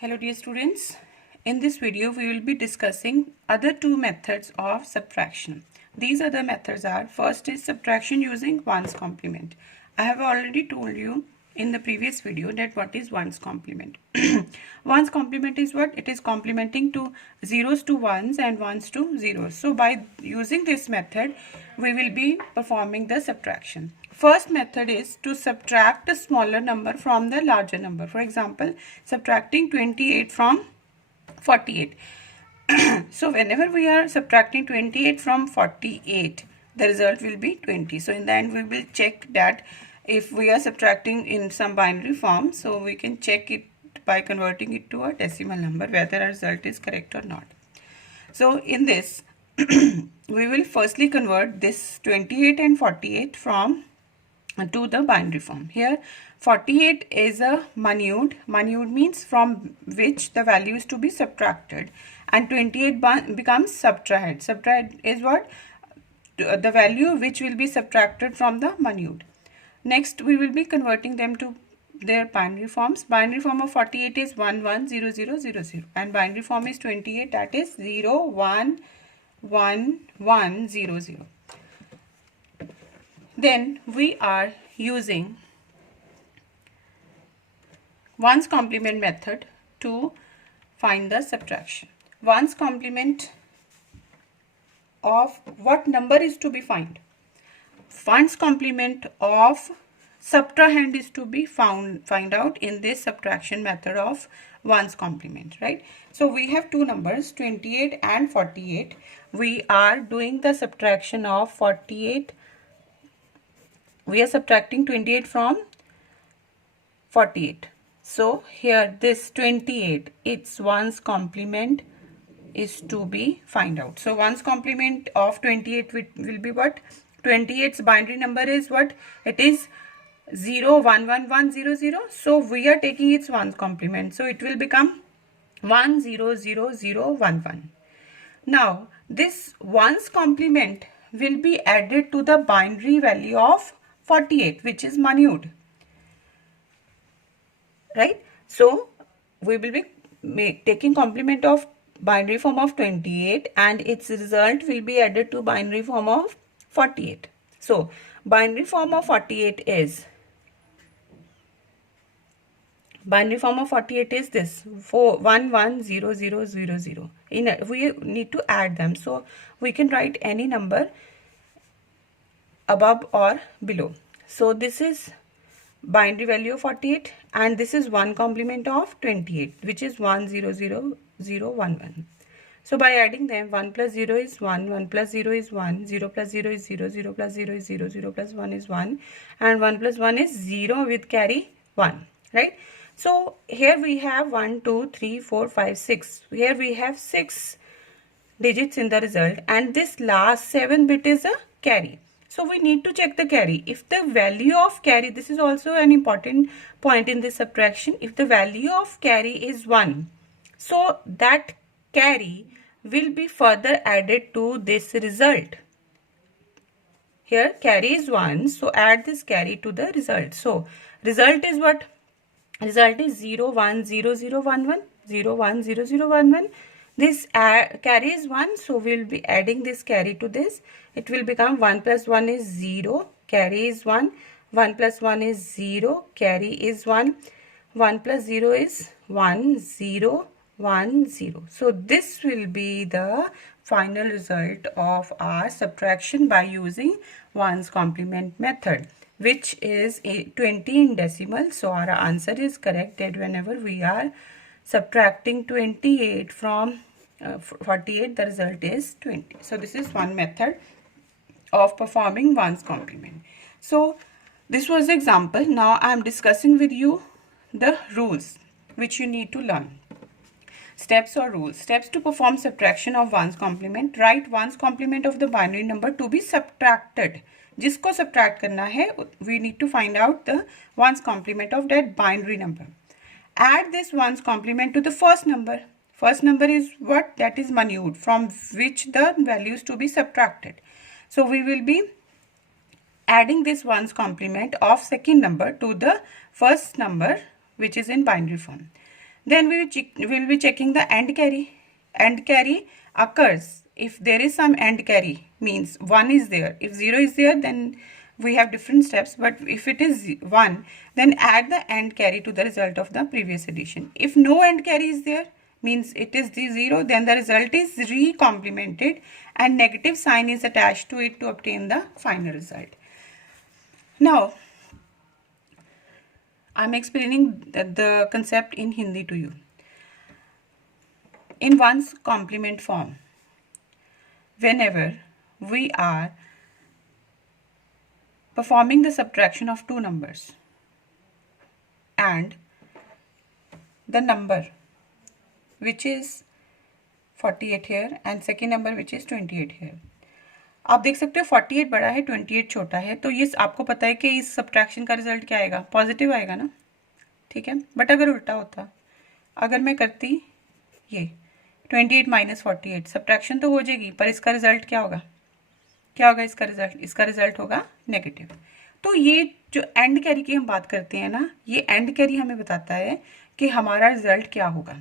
Hello dear students, in this video we will be discussing other two methods of subtraction. These other methods are, first is subtraction using ones complement. I have already told you in the previous video that what is ones complement. Ones complement is what? It is complementing to zeros to ones and ones to zeros. So by using this method we will be performing the subtraction. First method is to subtract a smaller number from the larger number. For example, subtracting 28 from 48. So whenever we are subtracting 28 from 48, the result will be 20. So in the end we will check that if we are subtracting in some binary form, so we can check it by converting it to a decimal number whether our result is correct or not. So in this we will firstly convert this 28 and 48 from to the binary form. Here 48 is a minute. Minute means from which the value is to be subtracted, and 28 becomes subtract. Subtract is what? The value which will be subtracted from the minute. Next we will be converting them to their binary forms. Binary form of 48 is 1 1 0 0 0 0, and binary form is 28, that is 0 1 1 1 0 0. Then we are using ones complement method to find the subtraction. Ones complement of what number is to be found? Ones complement of subtrahend is to be find out in this subtraction method of ones complement, right? So we have two numbers, 28 and 48. We are doing the subtraction of 48. We are subtracting 28 from 48. So here this 28, its ones complement is to be find out. So ones complement of 28 will be what? 28's binary number is what? It is 0 1 1 1 0 0. So we are taking its ones complement. So it will become 1 0 0 0 1 1. Now this ones complement will be added to the binary value of 48, which is minute, right? So we will be taking complement of binary form of 28 and its result will be added to binary form of 48. So binary form of 48 is this 1 1 0 0 0 0. We need to add them, so we can write any number above or below. So this is binary value of 48 and this is one complement of 28, which is 1 0 0 0 1 1. So by adding them, 1 plus 0 is 1, 1 plus 0 is 1, 0 plus 0 is 0, 0 plus 0 is 0, 0 plus 1 is 1, and 1 plus 1 is 0 with carry 1, right? So here we have 1 2 3 4 5 6. Here we have 6 digits in the result, and this last 7 bit is a carry. So we need to check the carry. If the value of carry, this is also an important point in this subtraction, if the value of carry is 1, so that carry will be further added to this result. Here carry is 1, so add this carry to the result. So result is what? Result is 0 1 0 0 1 1, 0 1 0 0 1 1. This carry is 1, so we will be adding this carry to this. It will become 1 plus 1 is 0, carry is 1, 1 plus 1 is 0, carry is 1, 1 plus 0 is 1, 0, 1, 0. So this will be the final result of our subtraction by using ones complement method, which is 20 in decimal. So our answer is correct that whenever we are subtracting 28 from 48, the result is 20. So this is one method of performing ones complement. So this was the example. Now I am discussing with you the rules which you need to learn. Steps or rules. Steps to perform subtraction of ones complement. Write ones complement of the binary number to be subtracted. जिसको subtract करना है, we need to find out the ones complement of that binary number. Add this ones complement to the first number. First number is what? That is minute, from which the values to be subtracted. So we will be adding this ones complement of second number to the first number, which is in binary form. Then we will be checking the AND carry. AND carry occurs if there is some AND carry, means 1 is there. If 0 is there, then we have different steps, but if it is 1, then add the AND carry to the result of the previous addition. If no AND carry is there, means it is the 0, then the result is re-complemented and negative sign is attached to it to obtain the final result. Now, I am explaining the concept in Hindi to you. In one's complement form, whenever we are performing the subtraction of two numbers and the number which is 48 here and second number which is 28 here, आप देख सकते हो 48 बड़ा है, 28 छोटा है, तो ये आपको पता है कि इस सब्ट्रैक्शन का रिजल्ट क्या आएगा, पॉजिटिव आएगा ना, ठीक है। बट अगर उल्टा होता, अगर मैं करती ये 28 माइनस 48, सब्ट्रैक्शन तो हो जाएगी पर इसका रिजल्ट क्या होगा, क्या होगा इसका रिजल्ट होगा नेगेटिव। तो ये जो एंड कैरी की हम बात करते हैं ना, ये एंड कैरी हमें बताता है कि हमारा रिजल्ट क्या होगा,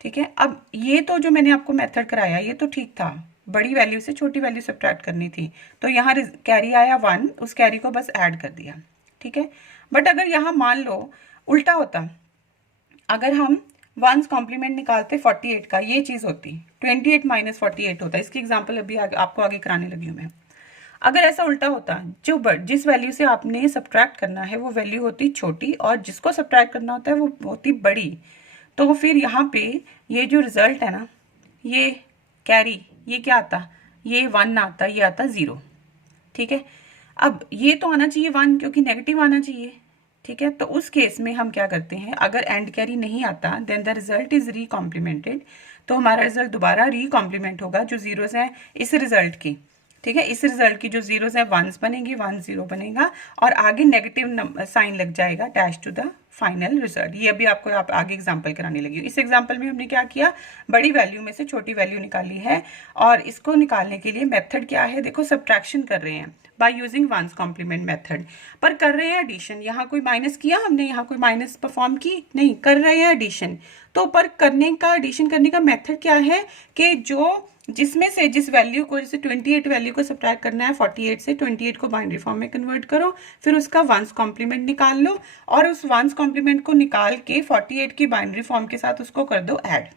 ठीक है। अब ये तो जो मैंने आपको मेथड कराया ये तो ठीक था, बड़ी वैल्यू से छोटी वैल्यू सब्ट्रैक्ट करनी थी, तो यहाँ कैरी आया 1, उस कैरी को बस ऐड कर दिया, ठीक है। बट अगर यहाँ मान लो उल्टा होता, अगर हम वंस कॉम्प्लीमेंट निकालते 48 का, ये चीज़ होती 28 माइनस 48 होता। इसकी एग्जांपल अभी आपको आगे कराने लगी हूँ मैं। अगर ऐसा उल्टा होता, जिस वैल्यू से आपने सब्ट्रैक्ट करना है वो वैल्यू होती छोटी और जिसको सब्ट्रैक्ट करना होता है वो होती बड़ी, तो फिर यहाँ पे ये जो रिजल्ट है ना, ये कैरी, ये क्या आता, ये 1 आता, ये आता 0, ठीक है। अब ये तो आना चाहिए 1 क्योंकि नेगेटिव आना चाहिए, ठीक है। तो उस केस में हम क्या करते हैं, अगर एंड कैरी नहीं आता देन द रिजल्ट इज री-कॉम्प्लीमेंटेड, तो हमारा रिजल्ट दोबारा री-कॉम्प्लीमेंट होगा जो जीरोस हैं इस रिजल्ट की, ठीक है। इस रिजल्ट की जो जीरोस हैं 1s बनेंगी, 1 0 बनेगा और आगे नेगेटिव साइन लग जाएगा attach to the final result. ये अभी आपको आगे एग्जांपल कराने लगी हूँ। इस एग्जांपल में हमने क्या किया, बड़ी वैल्यू में से छोटी वैल्यू निकाली है और इसको निकालने के लिए मेथड क्या है, देखो सब्ट्रैक्शन कर रहे हैं by using one's complement method, पर कर रहे हैं एडिशन। यहाँ कोई माइनस किया हमने, यहाँ कोई माइनस परफॉर्म की नहीं, कर रहे हैं एडिशन। तो पर करने का, एडिशन करने का मेथड क्या है कि जो जिसमें से जिस वैल्यू को, जैसे 28 वैल्यू को सब्ट्रैक्ट करना है 48 से, 28 को बाइनरी फॉर्म में कन्वर्ट करो, फिर उसका वंस कॉम्प्लीमेंट निकाल लो और उस वंस कॉम्प्लीमेंट को निकाल के 48 की बाइनरी फॉर्म के साथ उसको कर दो ऐड।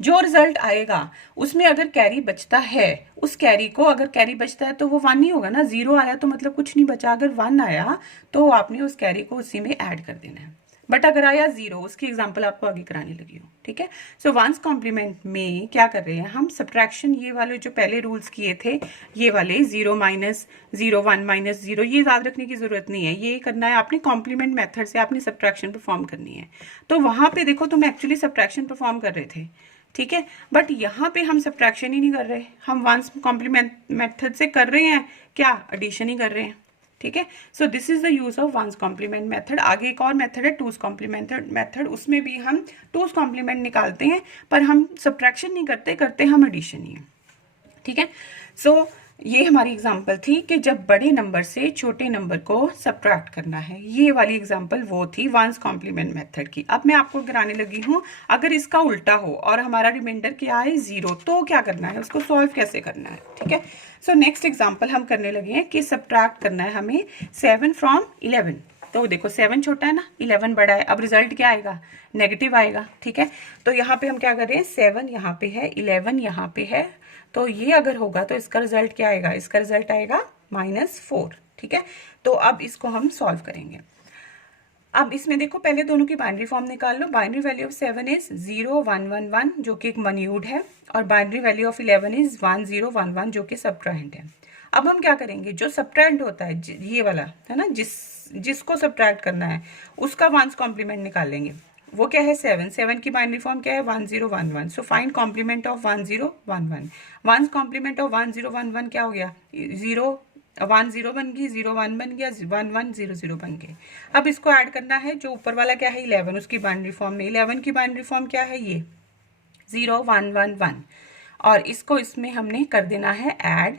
जो रिजल्ट आएगा उसमें अगर कैरी बचता है, उस कैरी को अगर कैरी बचता है तो वो 1 ही होगा ना, 0 आया तो मतलब कुछ नहीं बचा, अगर 1 आया तो आपने उस कैरी को उसी में ऐड कर देना है। बट अगर आया 0, उसकी एग्जांपल आपको आगे कराने लगी हूँ, ठीक है। सो वंस कॉम्प्लीमेंट में क्या कर रहे हैं हम, सब्ट्रैक्शन ये वाले जो पहले रूल्स किए थे, ये वाले 0 माइनस 0 1 माइनस 0, ये याद रखने की जरूरत नहीं है, ये करना है आपने कॉम्प्लीमेंट मेथड से, आपने सब्ट्रैक्शन परफॉर्म करनी है। तो वहां पे देखो तुम एक्चुअली सब्ट्रैक्शन परफॉर्म कर रहे थे, ठीक है, बट यहाँ पे हम सब्ट्रैक्शन ही नहीं कर रहे, हम वंस कॉम्प्लीमेंट मेथड से कर रहे हैं क्या, एडिशन ही कर रहे हैं, ठीक है। So this is the use of one's complement method. आगे एक और मेथड है टूज कॉम्प्लीमेंट मेथड, उसमें भी हम टूज कॉम्प्लीमेंट निकालते हैं पर हम सब्ट्रैक्शन नहीं करते हम एडिशन ही है, ठीक है। सो ये हमारी एग्जांपल थी कि जब बड़े नंबर से छोटे नंबर को सब्ट्रैक्ट करना है, ये वाली एग्जांपल वो थी वंस कॉम्प्लीमेंट मेथड की। अब मैं आपको कराने लगी हूँ, अगर इसका उल्टा हो और हमारा रिमाइंडर क्या है 0, तो क्या करना है, उसको सॉल्व कैसे करना है, ठीक है। सो नेक्स्ट एग्जाम्पल हम करने लगे हैं कि सब्ट्रैक्ट करना है हमें 7 फ्रॉम 11। तो देखो 7 छोटा है ना, 11 बड़ा है, अब रिजल्ट क्या आएगा, नेगेटिव आएगा, ठीक है। तो यहाँ पे हम क्या कर रहे हैं, 7 यहाँ पे है, 11 यहाँ पे है, तो ये अगर होगा तो इसका रिजल्ट क्या आएगा, इसका रिजल्ट आएगा -4, ठीक है। तो अब इसको हम सॉल्व करेंगे। अब इसमें देखो पहले दोनों की बाइनरी फॉर्म निकाल लो। बाइनरी वैल्यू ऑफ 7 इज 0 1 1 1 जो कि एक मन्यूड है, और बाइनरी वैल्यू ऑफ 11 इज 1 0 1 1 जो कि सबट्रैंड है। अब हम क्या करेंगे, जो सबट्रैंड होता है ये वाला है ना, जिसको सबट्रैक्ट करना है उसका वंस कॉम्प्लीमेंट निकालेंगे। वो क्या है 7 की बाइनरी फॉर्म क्या है 1 0 1 1। So find complement of 1 0 1 1। One's complement of 1 0 1 1 क्या हो गया, 1 0 बन गई, 0 1 बन गया, 1 1 0 0 बन गए। अब इसको ऐड करना है, जो ऊपर वाला क्या है 11, उसकी बाइनरी फॉर्म में 11 की बाइनरी फॉर्म क्या है ये 0 1 1 1, और इसको इसमें हमने कर देना है ऐड।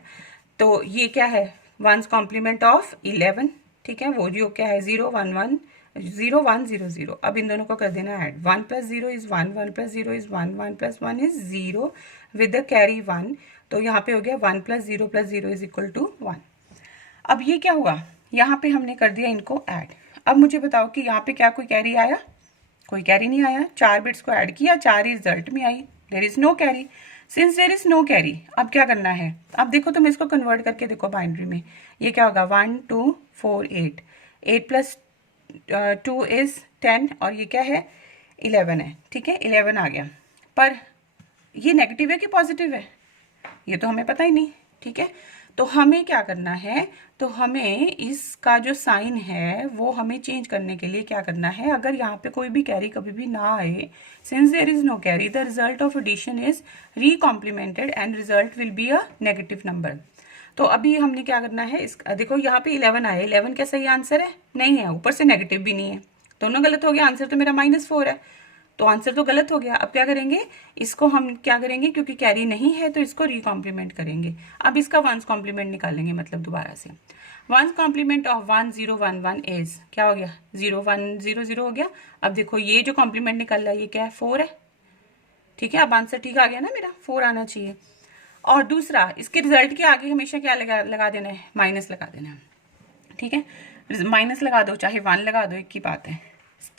तो ये क्या है वंस कॉम्प्लीमेंट ऑफ 11, ठीक है, वो जो क्या है 0 1 1 0 1 0 0। अब इन दोनों को कर देना add. 1 + 0 is 1, 1 + 0 is 1, 1 + 1 is 0 with the carry 1। तो यहाँ पे हो गया 1 + 0 + 0 इज इक्वल टू 1। अब ये क्या हुआ, यहाँ पे हमने कर दिया इनको ऐड। अब मुझे बताओ कि यहाँ पे क्या कोई कैरी आया? कोई कैरी नहीं आया। 4 बिट्स को ऐड किया, 4 ही रिजल्ट में आई, there is no carry. Since there is no carry, अब क्या करना है? अब देखो तुम इसको कन्वर्ट करके देखो बाइनरी में, ये क्या होगा? 1 2 4 8, 8 + 2 इज 10 और ये क्या है? 11 है। ठीक है, 11 आ गया। पर ये नेगेटिव है कि पॉजिटिव है ये तो हमें पता ही नहीं। ठीक है, तो हमें क्या करना है? तो हमें इसका जो साइन है वो हमें चेंज करने के लिए क्या करना है? अगर यहाँ पे कोई भी कैरी कभी भी ना आए, since there is no carry, the result of addition is recomplemented and result will be a negative number. तो अभी हमने क्या करना है? इस देखो यहाँ पे 11 आया, 11 क्या सही आंसर है? नहीं है, ऊपर से नेगेटिव भी नहीं है, दोनों गलत हो गया। आंसर तो मेरा -4 है, तो आंसर तो गलत हो गया। अब क्या करेंगे? इसको हम क्या करेंगे? क्योंकि कैरी नहीं है तो इसको रीकॉम्प्लीमेंट करेंगे। अब इसका वंस कॉम्प्लीमेंट निकालेंगे, मतलब दोबारा से वंस कॉम्प्लीमेंट ऑफ 1 0 1 1 इज क्या हो गया? 0 1 0 0 हो गया। अब देखो ये जो कॉम्प्लीमेंट निकल रहा है ये क्या है? 4 है। ठीक है, अब आंसर ठीक आ गया ना मेरा, 4 आना चाहिए। और दूसरा, इसके रिजल्ट के आगे हमेशा क्या लगा देना है? माइनस लगा देना है। ठीक है, माइनस लगा दो चाहे 1 लगा दो, एक की बात है।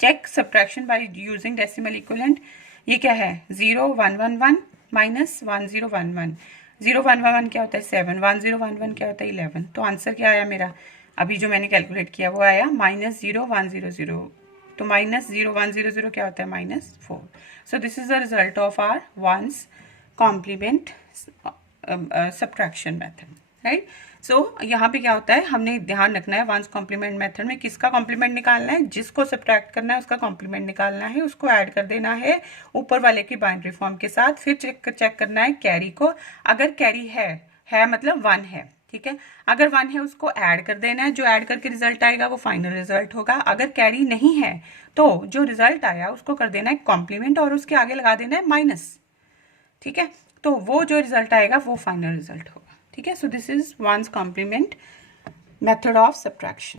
Check subtraction by using decimal equivalent. ये क्या है? 0 1 1 1 माइनस 1 0 1 1। 0 1 1 1 क्या होता है? 7। 1 0 1 1 क्या होता है? 11। तो आंसर क्या आया मेरा? अभी जो मैंने कैलकुलेट किया वो आया -0 1 0 0। तो -0 1 0 0 क्या होता है? -4। So this is the result of our one's complement subtraction method, right. सो यहाँ पे क्या होता है, हमने ध्यान रखना है वंस कॉम्प्लीमेंट मेथड में किसका कॉम्प्लीमेंट निकालना है? जिसको सब्ट्रैक्ट करना है उसका कॉम्प्लीमेंट निकालना है, उसको ऐड कर देना है ऊपर वाले की बाइनरी फॉर्म के साथ। फिर चेक करना है कैरी को। अगर कैरी है मतलब 1 है, ठीक है। अगर 1 है उसको ऐड कर देना है, जो ऐड करके रिजल्ट आएगा वो फाइनल रिजल्ट होगा। अगर कैरी नहीं है तो जो रिजल्ट आया उसको कर देना है कॉम्प्लीमेंट और उसके आगे लगा देना है माइनस। ठीक है, तो वो जो रिजल्ट आएगा वो फाइनल रिजल्ट होगा। ठीक है, so this is one's complement method of subtraction.